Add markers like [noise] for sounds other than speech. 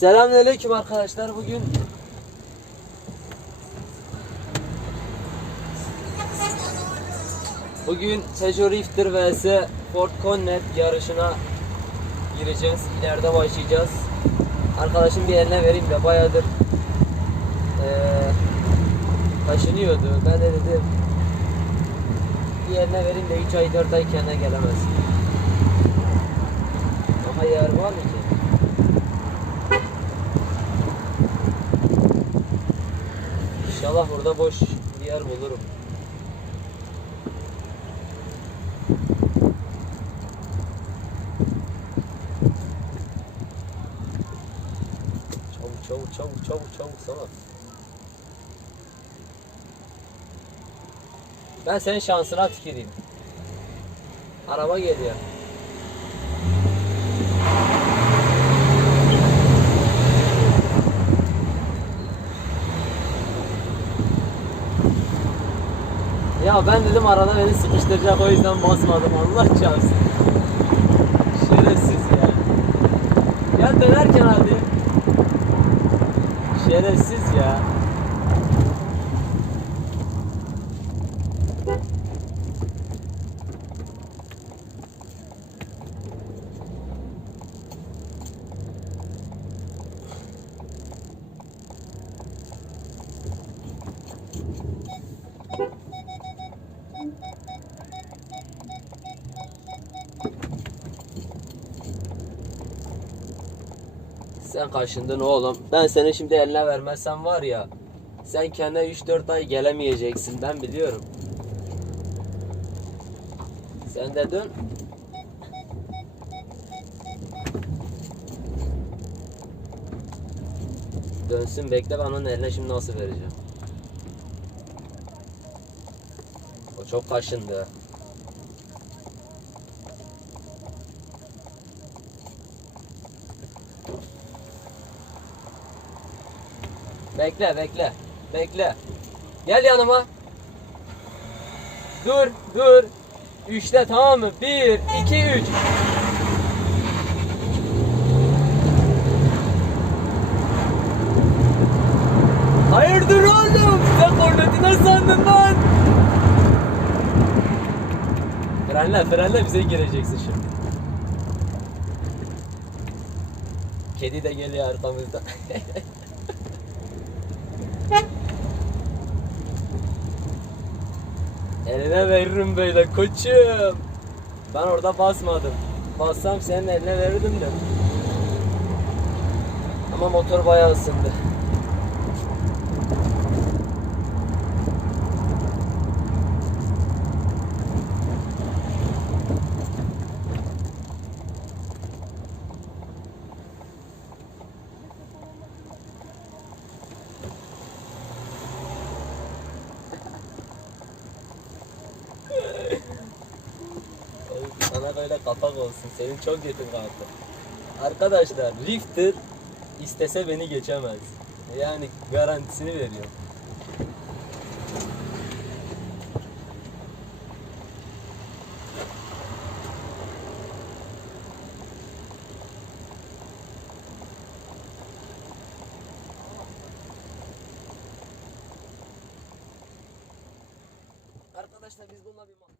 Selamünaleyküm arkadaşlar. Bugün Bugün Peugeot Rifter vs Ford Connet yarışına gireceğiz. İleride başlayacağız. Arkadaşım bir eline vereyim de bayağıdır eee taşınıyordu. Ben de dedim bir eline vereyim de 3 ay 4 ay kendine gelemez. Ama yer var mı ki? İnşallah burada boş bir yer bulurum. Çabuk çabuk çabuk çabuk çabuk sana. Ben senin şansına tüküreyim. Araba geliyor. Ya ben dedim arada beni sıkıştıracak o yüzden basmadım Allah çarpsın. Şerefsiz ya. Ya dönerken hadi. Şerefsiz ya. Sen kaşındın oğlum. Ben seni şimdi eline vermezsem var ya. Sen kendine 3-4 ay gelemeyeceksin. Ben biliyorum. Sen de dön. Dönsün bekle ben onun eline şimdi nasıl vereceğim. O çok kaşındı. Bekle bekle. Bekle. Gel yanıma. Dur dur. Üçte tamam mı? Bir, iki, üç. Hayırdır oğlum? Sen korneti nasıl sandın lan? Frenle frenle bize gireceksin şimdi. Kedi de geliyor arkamızda. [laughs] Eline veririm böyle koçum. Ben orada basmadım. Bassam senin eline verirdim de. Ama motor bayağı ısındı. Sana böyle kapak olsun. Senin çok yetin kalktı. Arkadaşlar Rifter istese beni geçemez. Yani garantisini veriyorum. Arkadaşlar biz bununla bir